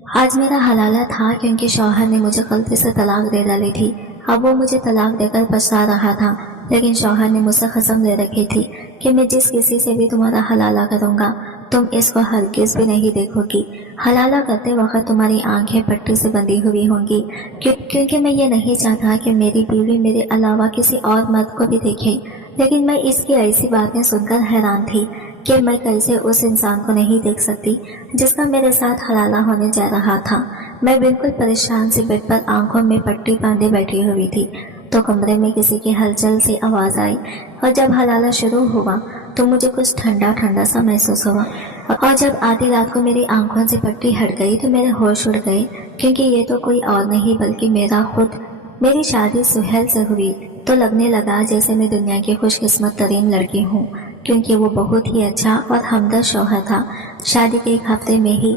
आज मेरा हलाला था क्योंकि शौहर ने मुझे गलती से तलाक दे डाली थी। अब वो मुझे तलाक देकर पछता रहा था, लेकिन शौहर ने मुझसे कसम ले रखी थी कि मैं जिस किसी से भी तुम्हारा हलाला करूंगा तुम इसको हरगिज भी नहीं देखोगी। हलाला करते वक्त तुम्हारी आंखें पट्टी से बंधी हुई होंगी, क्योंकि मैं ये नहीं चाहता कि मेरी बीवी मेरे अलावा किसी और मर्द को भी देखे। लेकिन मैं इसकी ऐसी बातें सुनकर हैरान थी कि मैं कैसे उस इंसान को नहीं देख सकती जिसका मेरे साथ हलाला होने जा रहा था। मैं बिल्कुल परेशान सी बेड पर आंखों में पट्टी बांधे बैठी हुई थी तो कमरे में किसी की हलचल से आवाज आई, और जब हलाला शुरू हुआ तो मुझे कुछ ठंडा ठंडा सा महसूस हुआ। और जब आधी रात को मेरी आंखों से पट्टी हट गई तो मेरे होश उड़ गए, क्योंकि ये तो कोई और नहीं बल्कि मेरा खुद। मेरी शादी सुहेल से हुई तो लगने लगा जैसे मैं दुनिया की खुशकिस्मत तरीन लड़की हूँ, क्योंकि वो बहुत ही अच्छा और हमदर्द शौहर था। शादी के एक हफ्ते में ही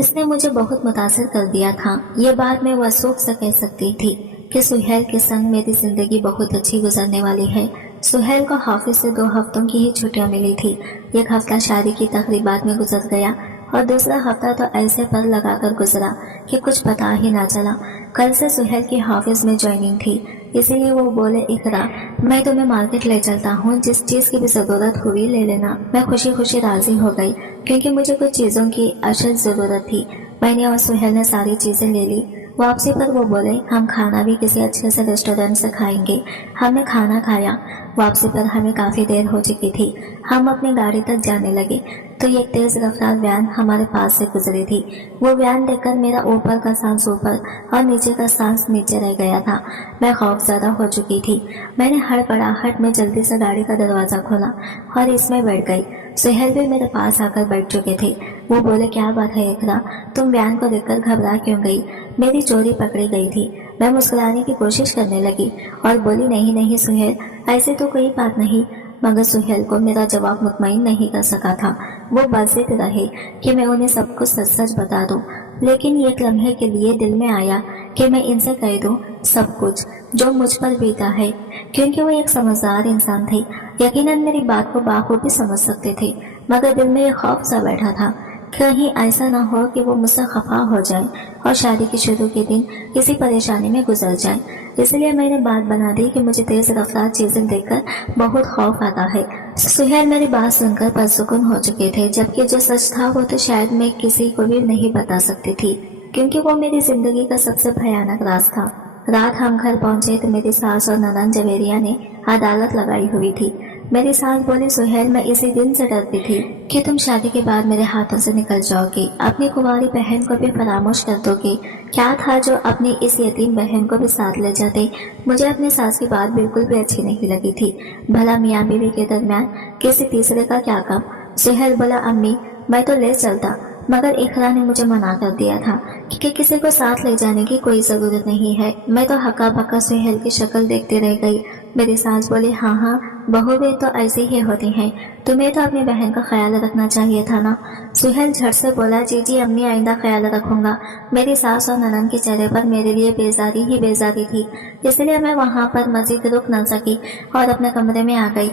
इसने मुझे बहुत मुतासिर कर दिया था। ये बात मैं वसूख से कह सकती थी कि सुहेल के संग मेरी जिंदगी बहुत अच्छी गुजरने वाली है। सुहेल को ऑफिस से 2 हफ्तों की ही छुट्टियां मिली थी। एक हफ्ता शादी की तकरीबात में गुजर गया और दूसरा हफ्ता तो ऐसे पर लगाकर गुजरा कि कुछ पता ही ना चला। कल से सुहेल की ऑफिस में ज्वाइनिंग थी, इसीलिए वो बोले, इकरा मैं तुम्हें मार्केट ले चलता हूँ, जिस चीज की भी जरूरत हुई ले लेना। मैं खुशी खुशी राजी हो गई क्योंकि मुझे कुछ चीजों की अशद जरूरत थी। मैंने और सुहेल ने सारी चीजें ले ली। वापसी पर वो बोले, हम खाना भी किसी अच्छे से रेस्टोरेंट से खाएंगे। हमने खाना खाया। वापसी पर हमें काफी देर हो चुकी थी। हम अपनी गाड़ी तक जाने लगे तो एक तेज रफ्तार वैन हमारे पास से गुजरी थी। वो वैन देखकर मेरा ऊपर का सांस ऊपर और नीचे का सांस नीचे रह गया था। मैं खौफजदा हो चुकी थी। मैंने हड़बड़ाहट में जल्दी से गाड़ी का दरवाजा खोला और इसमें बैठ गई। सुहेल भी मेरे पास आकर बैठ चुके थे। वो बोले, क्या बात है इकरा, तुम वैन को देखकर घबरा क्यों गई? मेरी चोरी पकड़ी गई थी। मैं मुस्कुराने की कोशिश करने लगी और बोली, नहीं नहीं सुहेल, ऐसे तो कोई बात नहीं। मगर सुहेल को मेरा जवाब मुतमईन नहीं कर सका था। वो बज़िद रहे कि मैं उन्हें सब कुछ सच सच बता दूं, लेकिन एक लम्हे के लिए दिल में आया कि मैं इनसे कह दूं सब कुछ जो मुझ पर बीता है, क्योंकि वो एक समझदार इंसान थे। यकीनन मेरी बात को बाखूबी समझ सकते थे, मगर दिल में एक खौफ सा बैठा था, कहीं ऐसा न हो कि वो मुझसे खफा हो जाए और शादी के शुरू के दिन किसी परेशानी में गुजर जाए। इसलिए मैंने बात बना दी कि मुझे तेज रफ्तार चीजें देखकर बहुत खौफ आता है। सुहेल मेरी बात सुनकर पुरसुकून हो चुके थे, जबकि जो सच था वो तो शायद मैं किसी को भी नहीं बता सकती थी, क्योंकि वो मेरी जिंदगी का सबसे भयानक राज था। रात हम घर पहुंचे तो मेरी सास और ननद जवेरिया ने अदालत लगाई हुई थी। मेरी सास बोली, सुहेल मैं इसी दिन से डरती थी कि तुम शादी के बाद मेरे हाथों से निकल जाओगी, अपनी कुंवारी बहन को भी फरामोश कर दोगे। क्या था जो अपनी इस यतीम बहन को भी साथ ले जाते। मुझे अपनी सास की बात बिल्कुल भी अच्छी नहीं लगी थी। भला मियाँ बीवी के दरमियान किसी तीसरे का क्या काम? सुहेल बोला, अम्मी मैं तो ले चलता, मगर इकरा ने मुझे मना कर दिया था कि किसी को साथ ले जाने की कोई जरूरत नहीं है। मैं तो हक्का बक्का सुहेल की शक्ल देखते रह गई। मेरी सास बोली, हाँ हाँ बहू भी तो ऐसे ही होती हैं, तुम्हें तो अपनी बहन का ख्याल रखना चाहिए था ना। सुहेल झट से बोला, जी जी अम्मी आइंदा ख्याल रखूंगा। मेरी सास और ननद के चेहरे पर मेरे लिए बेजारी ही बेजारी थी, इसलिए मैं वहाँ पर मजीद रुक न सकी और अपने कमरे में आ गई।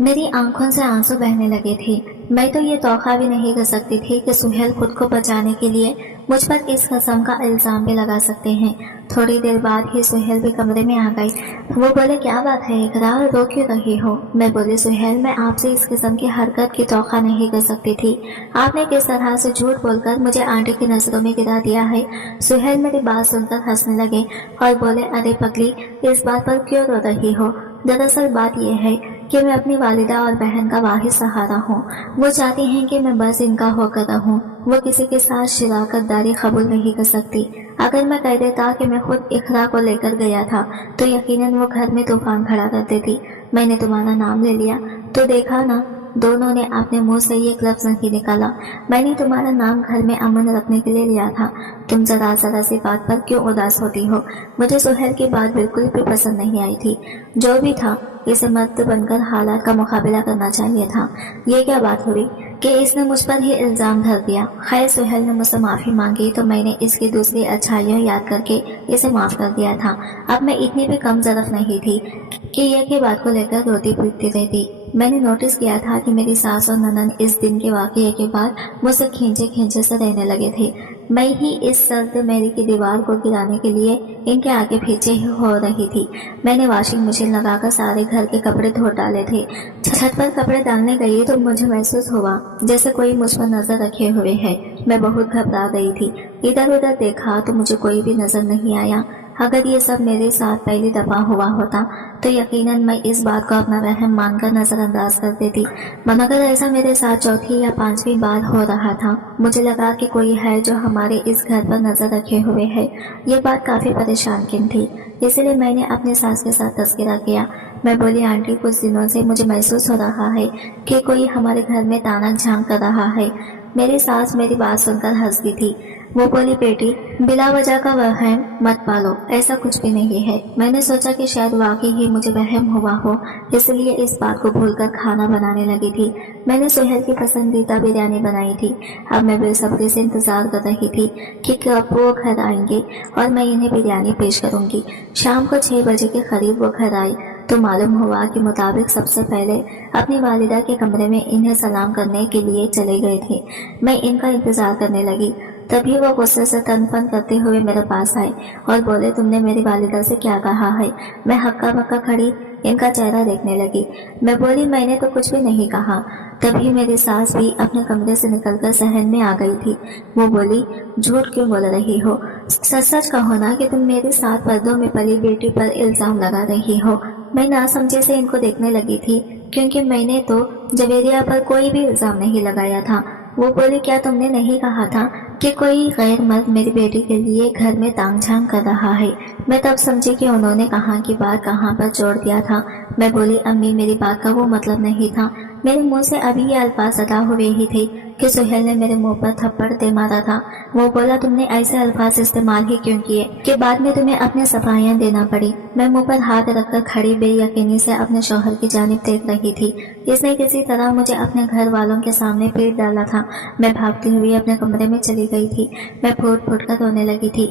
मेरी आंखों से आंसू बहने लगे थे। मैं तो ये तौखा भी नहीं कर सकती थी कि सुहेल खुद को बचाने के लिए मुझ पर इस कसम का इल्जाम भी लगा सकते हैं। थोड़ी देर बाद ही सुहेल भी कमरे में आ गई। वो बोले, क्या बात है इकरा, रो क्यों रही हो? मैं बोली, सुहेल मैं आपसे इस किस्म की हरकत की तौखा नहीं कर सकती थी। आपने किस तरह से झूठ बोलकर मुझे आंटी की नजरों में गिरा दिया है। सुहेल मेरी बात सुनकर हंसने लगे और बोले, अरे पगली इस बात पर क्यों रो रही हो? दरअसल बात यह है कि मैं अपनी वालिदा और बहन का वाहिद सहारा हूँ। वो चाहती हैं कि मैं बस इनका होकर रहूँ। वो किसी के साथ शिराकतदारी कबूल नहीं कर सकती। अगर मैं कह देता कि मैं खुद इकरा को लेकर गया था तो यकीनन वो घर में तूफान खड़ा कर देती। मैंने तुम्हारा नाम ले लिया तो देखा ना, दोनों ने अपने मुंह से एक लफ्ज नहीं निकाला। मैंने तुम्हारा नाम घर में अमन रखने के लिए लिया था। तुम जरा जरा सी बात पर क्यों उदास होती हो? मुझे सुहेल की बात बिल्कुल भी पसंद नहीं आई थी। जो भी था इसे मर्द बनकर हालात का मुकाबला करना चाहिए था। ये क्या बात हुई कि इसने मुझ पर ही इल्जाम धर दिया। खैर सुहेल ने मुझसे माफी मांगी तो मैंने इसकी दूसरी अच्छाइयाँ याद करके इसे माफ कर दिया था। अब मैं इतनी भी कम ज़रफ नहीं थी कि एक ही बात को लेकर रोती पीटती रहती। میں نے نوٹس کیا تھا کہ میری ساس اور ننند اس دن کے واقعے کے بعد مجھ سے کھینچے سے رہنے لگے تھے۔ میں ہی اس سرد میری کی دیوار کو گرانے کے لیے ان کے آگے پیچھے ہی ہو رہی تھی۔ میں نے واشنگ مشین لگا کر سارے گھر کے کپڑے دھو ڈالے تھے۔ چھت پر کپڑے ڈالنے گئی تو مجھے محسوس ہوا جیسے کوئی مجھ پر نظر رکھے ہوئے ہے۔ میں بہت گھبرا گئی تھی۔ ادھر ادھر دیکھا تو مجھے کوئی بھی نظر نہیں آیا۔ اگر یہ سب میرے ساتھ پہلی دفعہ ہوا ہوتا تو یقیناً میں اس بات کو اپنا وہم مان کر نظر انداز کر دیتی، مگر ایسا میرے ساتھ چوتھی یا پانچویں بار ہو رہا تھا۔ مجھے لگا کہ کوئی ہے جو ہمارے اس گھر پر نظر رکھے ہوئے ہے۔ یہ بات کافی پریشان کن تھی، اسی لیے میں نے اپنی ساس کے ساتھ تذکرہ کیا۔ میں بولی، آنٹی کچھ دنوں سے مجھے محسوس ہو رہا ہے کہ کوئی ہمارے گھر میں تانک جھانک کر رہا ہے۔ میری ساس میری بات سن کر ہنس دی تھی۔ وہ بولی، بیٹی بلا وجہ کا وہم مت پالو، ایسا کچھ بھی نہیں ہے۔ میں نے سوچا کہ شاید واقعی ہی مجھے وہم ہوا ہو، اس لیے اس بات کو بھول کر کھانا بنانے لگی تھی۔ میں نے سہیل کی پسندیدہ بریانی بنائی تھی۔ اب میں بے صبری سے انتظار کر رہی تھی کہ کب وہ گھر آئیں گے اور میں انہیں بریانی پیش کروں گی۔ شام کو 6 بجے کے قریب وہ گھر آئی تو معلوم ہوا کہ مطابق سب سے پہلے اپنی والدہ کے کمرے میں انہیں سلام کرنے کے لیے چلے گئے تھے۔ میں ان کا انتظار کرنے لگی، تبھی وہ غصے سے تن پن کرتے ہوئے میرے پاس آئے اور بولے، تم نے میری والدہ سے کیا کہا ہے؟ میں ہکا بکا کھڑی ان کا چہرہ دیکھنے لگی۔ میں بولی، میں نے تو کچھ بھی نہیں کہا۔ تبھی میری ساس بھی اپنے کمرے سے نکل کر صحن میں آ گئی تھی۔ وہ بولی، جھوٹ کیوں بول رہی ہو؟ سچ سچ کہو نا کہ تم میرے ساتھ پردوں میں پلی بیٹی پر الزام لگا رہی ہو۔ میں ناسمجھے سے ان کو دیکھنے لگی تھی کیونکہ میں نے تو جویریہ پر کوئی بھی الزام نہیں لگایا تھا۔ وہ بولی، کیا تم نے نہیں کہا تھا کہ کوئی غیر مرد میری بیٹی کے لیے گھر میں تانگ جھانک کر رہا ہے؟ میں تب سمجھی کہ انہوں نے کہاں کی بات کہاں پر جوڑ دیا تھا۔ میں بولی، امی میری بات کا وہ مطلب نہیں تھا۔ میرے منہ سے ابھی یہ الفاظ ادا ہوئے ہی تھے کہ سہیل نے میرے منہ پر تھپڑ دے مارا تھا۔ وہ بولا، تم نے ایسے الفاظ استعمال ہی کیوں کیے کہ بعد میں تمہیں اپنے صفائیاں دینا پڑی؟ میں منہ پر ہاتھ رکھ کر کھڑی بے یقینی سے اپنے شوہر کی جانب دیکھ رہی تھی۔ اس نے کسی طرح مجھے اپنے گھر والوں کے سامنے پیٹ ڈالا تھا۔ میں بھاگتی ہوئی اپنے کمرے میں چلی گئی تھی۔ میں پھوٹ پھوٹ کر رونے لگی تھی۔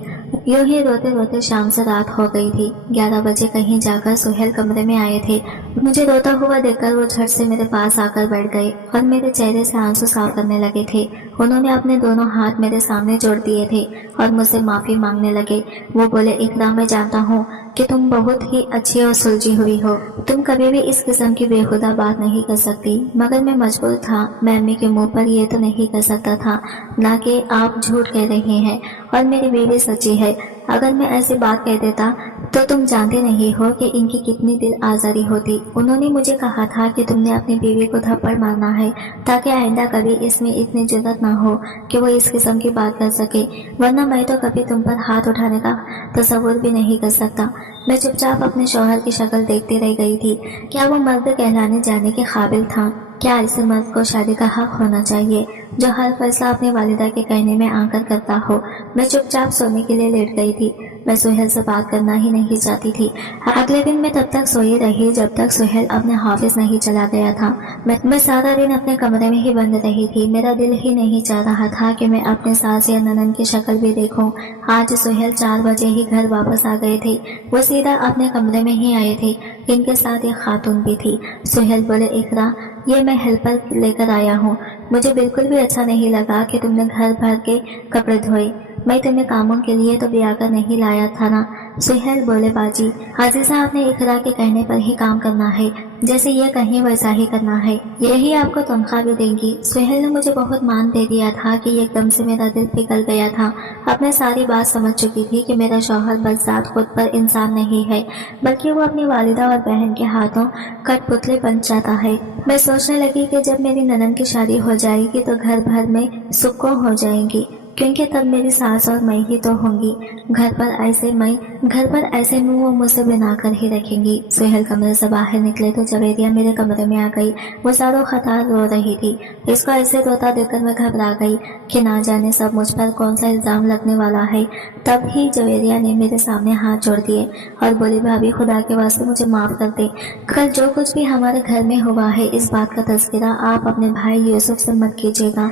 یوں ہی روتے روتے شام سے رات ہو گئی تھی۔ 11 بجے کہیں جا کر سہیل کمرے میں آئے تھے۔ مجھے روتا ہوا دیکھ کر وہ جھٹ سے میرے پاس آ کر بیٹھ گئے اور میرے چہرے سے آنسو صاف کرنے لگے تھے۔ انہوں نے اپنے دونوں ہاتھ میرے سامنے جوڑ دیے تھے اور مجھ سے معافی مانگنے لگے۔ وہ بولے، اقرا میں جانتا ہوں کہ تم بہت ہی اچھی اور سلجھی ہوئی ہو، تم کبھی بھی اس قسم کی بے خدا بات نہیں کر سکتی، مگر میں مجبور تھا۔ میں امی کے منہ پر یہ تو نہیں کر سکتا تھا نہ کہ آپ جھوٹ کہہ رہی ہیں اور میری بیوی سچی ہے۔ اگر میں ایسی بات کہہ دیتا تو تم جانتے نہیں ہو کہ ان کی کتنی دل آزاری ہوتی۔ انہوں نے مجھے کہا تھا کہ تم نے اپنی بیوی کو تھپڑ مارنا ہے تاکہ آئندہ کبھی اس میں اتنی جرات نہ ہو کہ وہ اس قسم کی بات کر سکے، ورنہ میں تو کبھی تم پر ہاتھ اٹھانے کا تصور بھی نہیں کر سکتا۔ میں چپ چاپ اپنے شوہر کی شکل دیکھتی رہ گئی تھی۔ کیا وہ مرد کہلانے جانے کے قابل تھا؟ کیا ایسے مرد کو شادی کا حق ہونا چاہیے جو ہر فیصلہ اپنی والدہ کے کہنے میں آ کر کرتا ہو؟ میں چپ چاپ سونے کے لیے لیٹ گئی تھی۔ میں سہیل سے بات کرنا ہی نہیں چاہتی تھی۔ اگلے دن میں تب تک سوئی رہی جب تک سہیل اپنے آفس نہیں چلا گیا تھا۔ میں سارا دن اپنے کمرے میں ہی بند رہی تھی۔ میرا دل ہی نہیں چاہ رہا تھا کہ میں اپنے ساس یا ننند کی شکل بھی دیکھوں۔ آج سہیل 4 بجے ہی گھر واپس آ گئے تھے۔ وہ سیدھا اپنے کمرے میں ہی آئے تھے۔ ان کے ساتھ ایک خاتون بھی تھی۔ سہیل بولے، اقرا یہ میں ہیلپر لے کر آیا ہوں۔ مجھے بالکل بھی اچھا نہیں لگا کہ تم نے گھر بھر کے کپڑے دھوئے۔ میں تمہیں کاموں کے لیے تو بیا کر نہیں لایا تھا نا۔ سہیل بولے، باجی عزیزہ آپ نے اقرا کے کہنے پر ہی کام کرنا ہے، جیسے یہ کہیں ویسا ہی کرنا ہے، یہی آپ کو تنخواہ بھی دیں گی۔ سہیل نے مجھے بہت مان دے دیا تھا کہ ایک دم سے میرا دل پگھل گیا تھا۔ اب میں ساری بات سمجھ چکی تھی کہ میرا شوہر بذات خود پر انسان نہیں ہے، بلکہ وہ اپنی والدہ اور بہن کے ہاتھوں کٹ پتلے بن جاتا ہے۔ میں سوچنے لگی کہ جب میری ننند کی شادی ہو جائے گی تو گھر بھر میں سکوں ہو جائیں گی، کیونکہ تب میری ساس اور میں ہی تو ہوں گی۔ گھر پر ایسے منہ وہ مجھ سے بنا کر ہی رکھیں گی۔ سہیل کمرے سے باہر نکلے تو جویریہ میرے کمرے میں آ گئی۔ وہ زاروں خطار رو رہی تھی۔ اس کو ایسے روتا دیکھ کر میں گھبرا گئی کہ نہ جانے سب مجھ پر کون سا الزام لگنے والا ہے۔ تب ہی جویریہ نے میرے سامنے ہاتھ جوڑ دیے اور بولی، بھابھی خدا کے واسطے مجھے معاف کر دیں۔ کل جو کچھ بھی ہمارے گھر میں ہوا ہے اس بات کا تذکرہ آپ اپنے بھائی یوسف سے مت کیجیے گا۔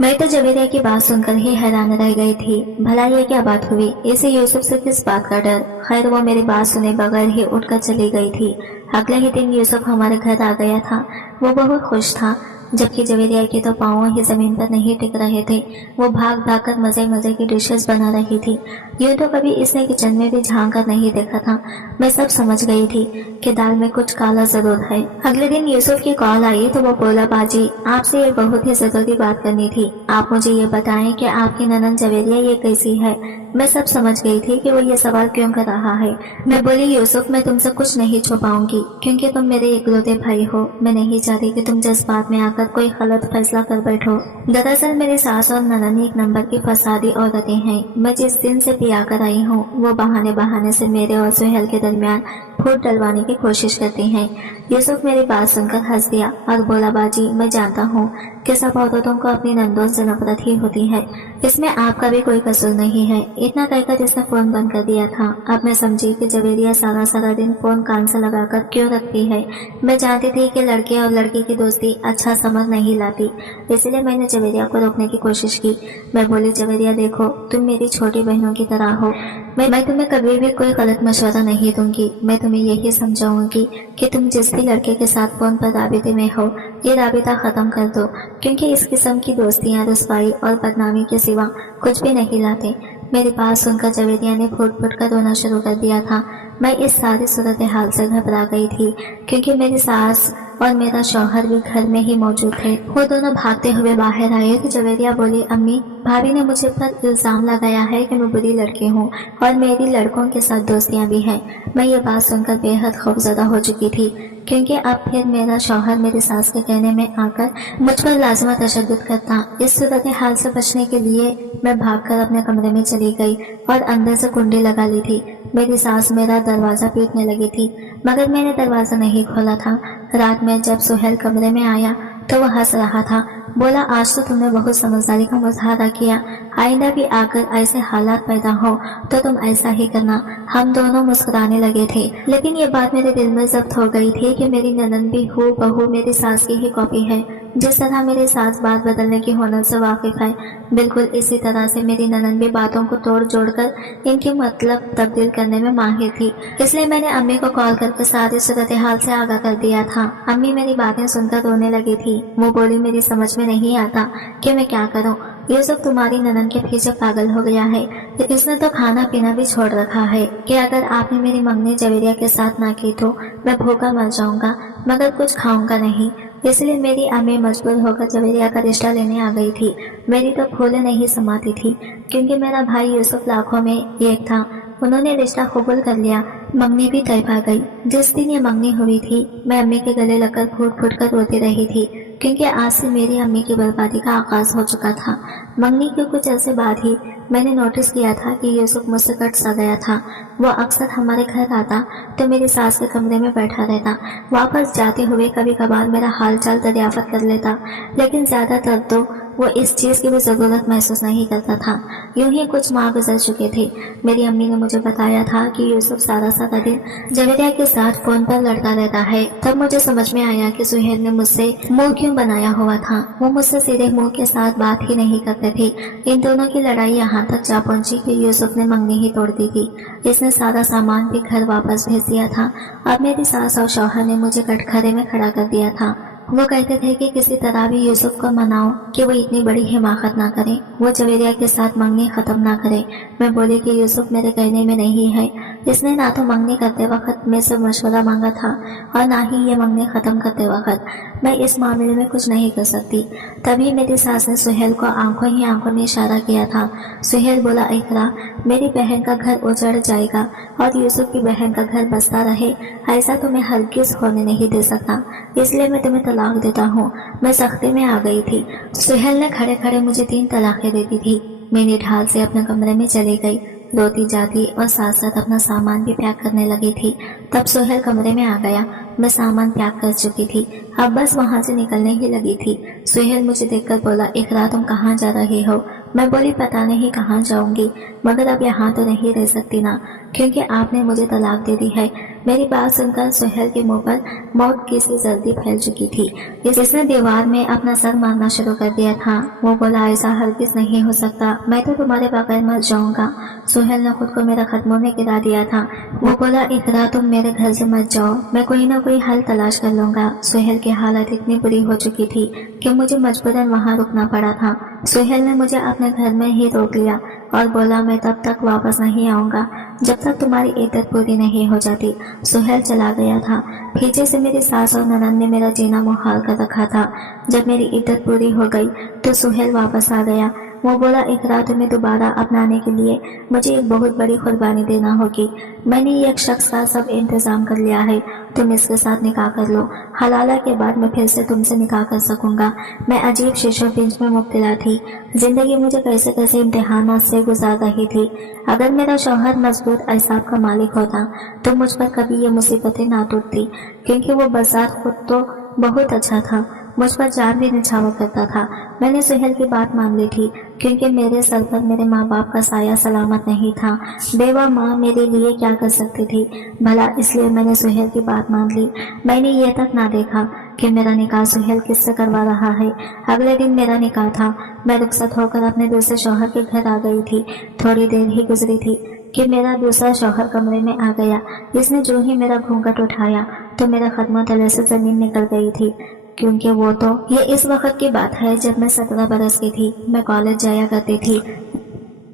मैं तो जवेरिया की बात सुनकर ही हैरान रह गई थी। भला ये क्या बात हुई? इसे यूसुफ से किस बात का डर? खैर वो मेरी बात सुने बगैर ही उठकर चली गई थी। अगले ही दिन यूसुफ हमारे घर आ गया था। वो बहुत खुश था, जबकि जवेरिया के तो पाँव ही जमीन पर नहीं टिक रहे थे। वो भाग भाग कर मजे मजे की डिशेस बना रही थी। यूं तो कभी इसने किचन में भी झांक कर नहीं देखा था। मैं सब समझ गई थी कि दाल में कुछ काला जरूर है। अगले दिन यूसुफ की कॉल आई तो वो बोला, बाजी आपसे ये बहुत ही जरूरी बात करनी थी। आप मुझे ये बताएं कि आपकी ननद जवेरिया ये कैसी है? मैं सब समझ गई थी कि वो ये सवाल क्यों कर रहा है। मैं बोली, यूसुफ मैं तुमसे कुछ नहीं छुपाऊंगी, क्योंकि तुम मेरे इकलौते भाई हो। मैं नहीं चाहती कि तुम जज्बात में आकर कोई गलत फैसला कर बैठो। दरअसल मेरी सास और ननद एक नंबर की फसादी औरतें हैं। मैं जिस दिन से पिया कर आई हूँ वो बहाने बहाने से मेरे और सुहेल के दरमियान फूट डलवाने की कोशिश करती हैं। यूसुफ मेरी बात सुनकर हंस दिया और बोला, बाजी मैं जानता हूँ कि सब औरतों को अपनी नंदों से नफरत ही होती है, इसमें आपका भी कोई कसूर नहीं है। इतना कहकर इसने फोन बंद कर दिया था। अब मैं समझी कि जवेरिया सारा सारा दिन फोन कान से लगाकर क्यों रखती है। मैं जानती थी कि लड़के और लड़की की दोस्ती अच्छा समझ नहीं लाती, इसलिए मैंने जवेरिया को रोकने की कोशिश की। मैं बोली, जवेरिया देखो तुम मेरी छोटी बहनों की तरह हो। मैं तुम्हें कभी भी कोई गलत मशवरा नहीं दूंगी। मैं तुम्हें यही समझाऊंगी कि तुम जिस भी लड़के के साथ फोन पर राबिते में हो, ये राबिता खत्म कर दो, क्योंकि इस किस्म की दोस्तियां रुसवाई और बदनामी के सिवा कुछ भी नहीं लाते। मेरी बात सुनकर जवेरिया ने फूट फूट कर रोना शुरू कर दिया था। मैं इस सारी सूरत हाल से घबरा गई थी, क्योंकि मेरी सास और मेरा शौहर भी घर में ही मौजूद थे। वो दोनों भागते हुए बाहर आए तो जवेरिया बोली, अम्मी भाभी ने मुझे पर इल्जाम लगाया है कि मैं बुरी लड़की हूँ और मेरी लड़कों के साथ दोस्तियां भी हैं। मैं ये बात सुनकर बेहद खौफजदा हो चुकी थी, क्योंकि अब फिर मेरा शौहर मेरी सास के कहने में आकर मुझ पर लाजमा तशद्दुद करता। इस सूरत हाल से बचने के लिए मैं भागकर अपने कमरे में चली गई और अंदर से कुंडी लगा ली थी। मेरी सास मेरा दरवाजा पीटने लगी थी, मगर मैंने दरवाजा नहीं खोला था। रात में जब सुहेल कमरे में आया तो वह हंस रहा था। बोला, आज तो तुमने बहुत समझदारी का मुजाहरा किया। आइंदा भी आकर ऐसे हालात पैदा हो तो तुम ऐसा ही करना। हम दोनों मुस्कुराने लगे थे, लेकिन ये बात मेरे दिल में जब्त हो गई थी कि मेरी ननद भी हूबहू मेरी सास की ही कॉपी है। जिस तरह मेरी सास बात बदलने की हुनर से वाकिफ है, बिल्कुल इसी तरह से मेरी ननद भी बातों को तोड़ जोड़कर इनके मतलब तब्दील करने में माहिर थी। इसलिए मैंने अम्मी को कॉल करके सारी सूरत हाल से आगाह कर दिया था। अम्मी मेरी बातें सुनकर रोने लगी थी। वो बोली, मेरी समझ में नहीं आता कि मैं क्या करूं। यूसुफ तुम्हारी ननद के पीछे पागल हो गया है। इसने तो खाना पीना भी छोड़ रखा है कि अगर आपने मेरी मंगनी जवेरिया के साथ ना की तो मैं भूखा मर जाऊंगा, मगर कुछ खाऊंगा नहीं। इसलिए मेरी अम्मी मजबूर होकर जवेरिया का रिश्ता लेने आ गई थी। मेरी तो फूलें नहीं समाती थी, क्योंकि मेरा भाई यूसुफ लाखों में एक था। उन्होंने रिश्ता कबूल कर लिया। मंगनी भी तय पा गई। जिस दिन ये मंगनी हुई थी मैं अम्मी के गले लगकर फूट फूट कर रोती रही थी, क्योंकि आज से मेरी अम्मी की बर्बादी का आगाज हो चुका था। मंगनी के कुछ ऐसे बाद ही मैंने नोटिस किया था कि यूसुफ मुझसे कट सा गया था। वो अक्सर हमारे घर आता तो मेरी सास के कमरे में बैठा रहता। वापस जाते हुए कभी कभार मेरा हाल चाल दरियाफत कर लेता, लेकिन ज्यादातर तो वो इस चीज की भी जरूरत महसूस नहीं करता था। यूं ही कुछ माह गुजर चुके थे। मेरी अम्मी ने मुझे बताया था कि यूसुफ सारा सारा दिन जवेरिया के साथ फोन पर लड़ता रहता है। तब मुझे समझ में आया कि सुहेल ने मुझसे मुंह क्यों बनाया हुआ था। वो मुझसे सीधे मुंह के साथ बात ही नहीं करते थे। इन दोनों की लड़ाई यहाँ तक जा पहुंची कि यूसुफ ने मंगनी ही तोड़ दी थी। इसने सारा सामान भी घर वापस भेज दिया था। अब मेरी सास और शौहर ने मुझे कटघरे में खड़ा कर दिया था। वो कहते थे कि किसी तरह भी यूसुफ को मनाओ कि वो इतनी बड़ी हिमाकत ना करे, वो जवेरिया के साथ मंगनी खत्म ना करे। मैं बोली कि यूसुफ मेरे कहने में नहीं है। इसने ना तो मंगनी करते वक्त मेरे से मशवरा मांगा था और ना ही ये मंगनी खत्म करते वक्त। मैं इस मामले में कुछ नहीं कर सकती। तभी मेरी सास ने सुहेल को आंखों ही आंखों में इशारा किया था। सुहेल बोला, इकरा मेरी बहन का घर उजड़ जाएगा और यूसुफ की बहन का घर बसता रहे, ऐसा तुम्हें हरगिज होने नहीं दे सकता, इसलिए मैं तुम्हें तलाक देता हूँ। मैं सख्ती में आ गई थी। सुहेल ने खड़े खड़े मुझे 3 तलाकें दे दी थी। मेरी ढाल से अपने कमरे में चली गई, रोती जाती और साथ साथ अपना सामान भी पैक करने लगी थी। तब सुहेल कमरे में आ गया। मैं सामान पैक कर चुकी थी, अब बस वहां से निकलने ही लगी थी। सुहेल मुझे देखकर बोला, इकरा तुम कहाँ जा रही हो? मैं बोली, पता नहीं कहाँ जाऊंगी, मगर अब यहाँ तो नहीं रह सकती ना, क्योंकि आपने मुझे तलाक दे दी है। मेरी बात सुनकर सुहेल के मुंह पर मौत की सी जल्दी फैल चुकी थी। इसने दीवार में अपना सर मारना शुरू कर दिया था। वो बोला, ऐसा हरगिज नहीं हो सकता, मैं तो तुम्हारे बगैर मर जाऊंगा। सुहेल ने खुद को मेरे कदमों में गिरा दिया था। वो बोला, इकरा तुम मेरे घर से मत जाओ, मैं कोई ना कोई हल तलाश कर लूंगा। सुहेल की हालत इतनी बुरी हो चुकी थी कि मुझे मजबूरन वहां रुकना पड़ा था। सुहेल ने मुझे अपने घर में ही रोक लिया और बोला, मैं तब तक वापस नहीं आऊंगा जब तक तुम्हारी इद्दत पूरी नहीं हो जाती। सुहेल चला गया था। पीछे से मेरी सास और ननद ने मेरा जीना मुहाल कर रखा था। जब मेरी इद्दत पूरी हो गई तो सुहेल वापस आ गया। वो बोला, इकरा तुम्हें दोबारा अपनाने के लिए मुझे एक बहुत बड़ी कुर्बानी देना होगी। मैंने एक शख्स का सब इंतजाम कर लिया है, तुम इसके साथ निकाह कर लो। हलाला के बाद मैं फिर से तुमसे निकाह कर सकूंगा। मैं अजीब शिशोपिंज में मुब्तला थी। जिंदगी मुझे कैसे कैसे इम्तिहानात से गुजार रही थी। अगर मेरा शौहर मजबूत एहसाब का मालिक होता तो मुझ पर कभी ये मुसीबतें ना टूटती, क्योंकि वो बाजार खुद तो बहुत अच्छा था, मुझ पर जान भी निछावर करता था। मैंने सुहेल की बात मान ली थी, क्योंकि मेरे सर पर मेरे माँ बाप का साया सलामत नहीं था। बेवा माँ मेरे लिए क्या कर सकती थी भला, इसलिए मैंने सुहेल की बात मान ली। मैंने ये तक ना देखा कि मेरा निकाह सुहेल किससे करवा रहा है। अगले दिन मेरा निकाह था। मैं रुखसत होकर अपने दूसरे शौहर के घर आ गई थी। थोड़ी देर ही गुजरी थी कि मेरा दूसरा शौहर कमरे में आ गया। इसने जो ही मेरा घूंघट उठाया तो मेरे कदमों तले से जमीन निकल गई थी, क्योंकि वो तो ये इस वक्त की बात है जब मैं 17 बरस की थी। मैं कॉलेज जाया करती थी।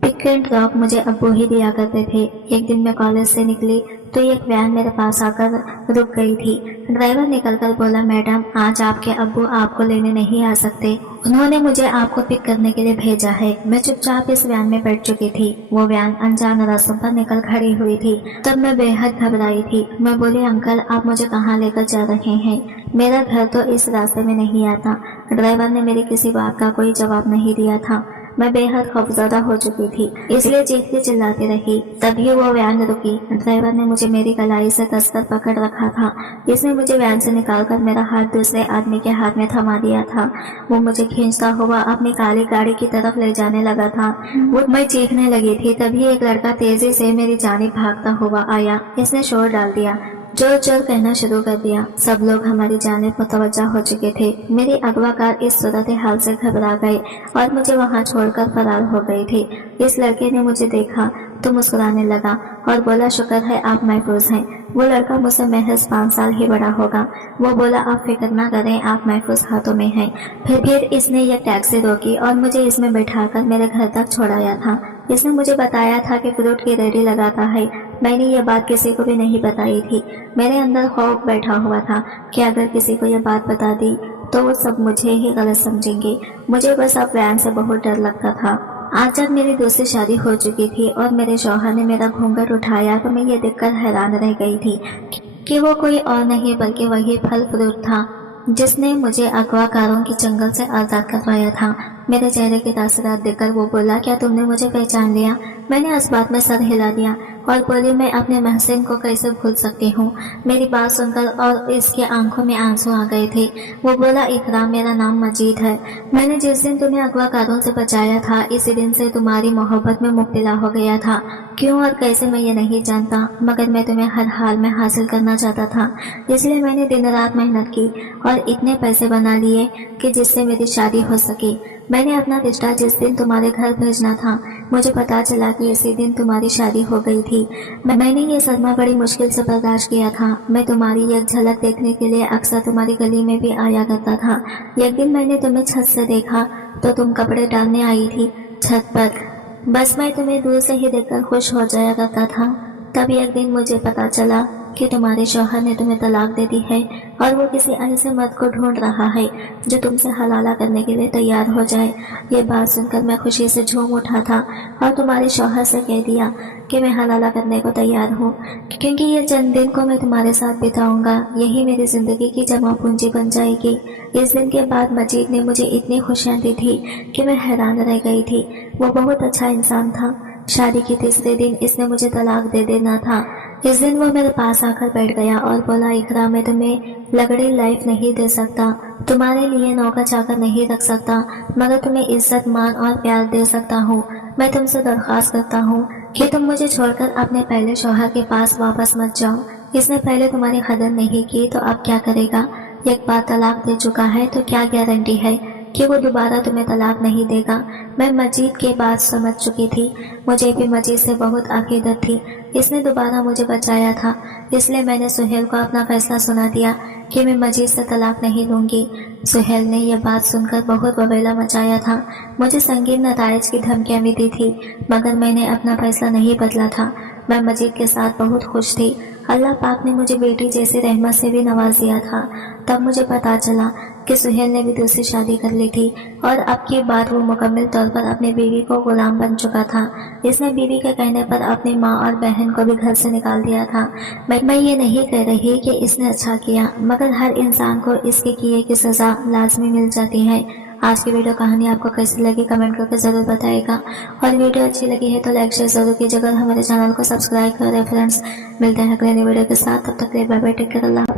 पिक एंड ड्रॉप मुझे अब्बू ही दिया करते थे। एक दिन मैं कॉलेज से निकली तो एक वैन मेरे पास आकर रुक गई थी। ड्राइवर निकलकर बोला, मैडम आज आपके अब्बू आपको लेने नहीं आ सकते, उन्होंने मुझे आपको पिक करने के लिए भेजा है। मैं चुपचाप इस वैन में बैठ चुकी थी। वो वैन अनजान रास्तों पर निकल खड़ी हुई थी। तब मैं बेहद घबराई थी। मैं बोली, अंकल आप मुझे कहाँ लेकर जा रहे हैं? मेरा घर तो इस रास्ते में नहीं आता। ड्राइवर ने मेरी किसी बात का कोई जवाब नहीं दिया था। मैं बेहद खौफजदा हो चुकी थी, इसलिए चीखती चिल्लाती रही। तभी वो वैन रुकी। ड्राइवर ने मुझे मेरी कलाई से कसकर पकड़ रखा था। इसने मुझे वैन से निकालकर मेरा हाथ दूसरे आदमी के हाथ में थमा दिया था। वो मुझे खींचता हुआ अपनी काली गाड़ी की तरफ ले जाने लगा था। वो मैं चीखने लगी थी। तभी एक लड़का तेजी से मेरी जानिब भागता हुआ आया। इसने शोर डाल दिया, जोर जोर कहना शुरू कर दिया। सब लोग हमारी जानिब मुतवज्जा हो चुके थे। मेरे अगवाकार इस सूरत हाल से घबरा गए और मुझे वहां छोड़कर फरार हो गए थे। इस लड़के ने मुझे देखा तो मुस्कुराने लगा और बोला, शुक्र है आप महफूज हैं। वो लड़का मुझसे महज 5 साल ही बड़ा होगा। वो बोला, आप फिक्र ना करें, आप महफूज हाथों में हैं। फिर इसने एक टैक्सी रोकी और मुझे इसमें बैठाकर मेरे घर तक छोड़ाया था। इसने मुझे बताया था कि फ्रूट की रेडी लगाता है। मैंने ये बात किसी को भी नहीं बताई थी। मेरे अंदर खौफ बैठा हुआ था कि अगर किसी को ये बात बता दी तो वो सब मुझे ही गलत समझेंगे। मुझे बस अब वैन से बहुत डर लगता था। आज जब मेरी दूसरी शादी हो चुकी थी और मेरे शौहर ने मेरा घूंघट उठाया तो मैं ये देखकर हैरान रह गई थी कि वो कोई और नहीं बल्कि वही फल फ्रूट था जिसने मुझे अगवाकारों की जंगल से आजाद करवाया था। मेरे चेहरे के तासरात देखकर वो बोला, क्या तुमने मुझे पहचान लिया? मैंने इस बात में सर हिला दिया और बोली, मैं अपने महसिन को कैसे भूल सकती हूँ। मेरी बात सुनकर और इसके आंखों में आंसू आ गए थे। वो बोला, इकरा मेरा नाम मजीद है। मैंने जिस दिन तुम्हें अगवाकारों से बचाया था इसी दिन से तुम्हारी मोहब्बत में मुब्तला हो गया था। क्यों और कैसे मैं ये नहीं जानता, मगर मैं तुम्हें हर हाल में हासिल करना चाहता था। इसलिए मैंने दिन रात मेहनत की और इतने पैसे बना लिए कि जिससे मेरी शादी हो सके। मैंने अपना रिश्ता जिस दिन तुम्हारे घर भेजना था मुझे पता चला कि इसी दिन तुम्हारी शादी हो गई थी। मैंने ये सदमा बड़ी मुश्किल से बर्दाश्त किया था। मैं तुम्हारी एक झलक देखने के लिए अक्सर तुम्हारी गली में भी आया करता था। एक दिन मैंने तुम्हें छत से देखा तो तुम कपड़े डालने आई थी छत पर। बस मैं तुम्हें दूर से ही देखकर खुश हो जाया करता था। तब एक दिन मुझे पता चला कि तुम्हारे शौहर ने तुम्हें तलाक दे दी है और वो किसी ऐसे मर्द को ढूंढ रहा है जो तुमसे हलाला करने के लिए तैयार हो जाए। ये बात सुनकर मैं खुशी से झूम उठा था और तुम्हारे शौहर से कह दिया कि मैं हलाला करने को तैयार हूँ, क्योंकि ये चंद दिन को मैं तुम्हारे साथ बिताऊंगा, यही मेरी जिंदगी की जमा पूंजी बन जाएगी। इस दिन के बाद मजीद ने मुझे इतनी खुशियाँ दी थी कि मैं हैरान रह गई थी। वो बहुत अच्छा इंसान था। शादी के तीसरे दिन इसने मुझे तलाक दे देना था। इस दिन वो मेरे पास आकर बैठ गया और बोला, इकरा मैं तुम्हें लगड़ी लाइफ नहीं दे सकता, तुम्हारे लिए नौकर चाकर नहीं रख सकता, मगर तुम्हें इज्जत मान और प्यार दे सकता हूँ। मैं तुमसे दरख्वास्त करता हूँ कि तुम मुझे छोड़कर अपने पहले शौहर के पास वापस मत जाओ। इसने पहले तुम्हारी कदर नहीं की तो अब क्या करेगा? एक बार तलाक दे चुका है तो क्या गारंटी है कि वो दोबारा तुम्हें तलाक नहीं देगा। मैं मजीद की बात समझ चुकी थी। मुझे भी मजीद से बहुत अकीदत थी। इसने दोबारा मुझे बचाया था, इसलिए मैंने सुहेल को अपना फैसला सुना दिया कि मैं मजीद से तलाक नहीं लूँगी। सुहेल ने यह बात सुनकर बहुत बवेला मचाया था। मुझे संगीन नताइज की धमकियाँ भी दी थी, मगर मैंने अपना फैसला नहीं बदला था। मैं मजीद के साथ बहुत खुश थी। अल्लाह पाक ने मुझे बेटी जैसी रहमत से भी नवाज दिया था। तब मुझे पता चला कि सुहेल ने भी दूसरी शादी कर ली थी और अब की बात वो मुकम्मल तौर पर अपनी बीवी को गुलाम बन चुका था। इसने बीवी के कहने पर अपनी माँ और बहन को भी घर से निकाल दिया था। मैं ये नहीं कह रही कि इसने अच्छा किया, मगर हर इंसान को इसके किए की सज़ा लाजमी मिल जाती है। आज की वीडियो कहानी आपको कैसी लगी कमेंट करके ज़रूर बताइएगा, और वीडियो अच्छी लगी है तो लाइक शेयर ज़रूर कीजिएगा। हमारे चैनल को सब्सक्राइब करें फ्रेंड्स। मिलते हैं अगले वीडियो के साथ, तब तक के लिए बाय बाय, टेक केयर, अल्लाह।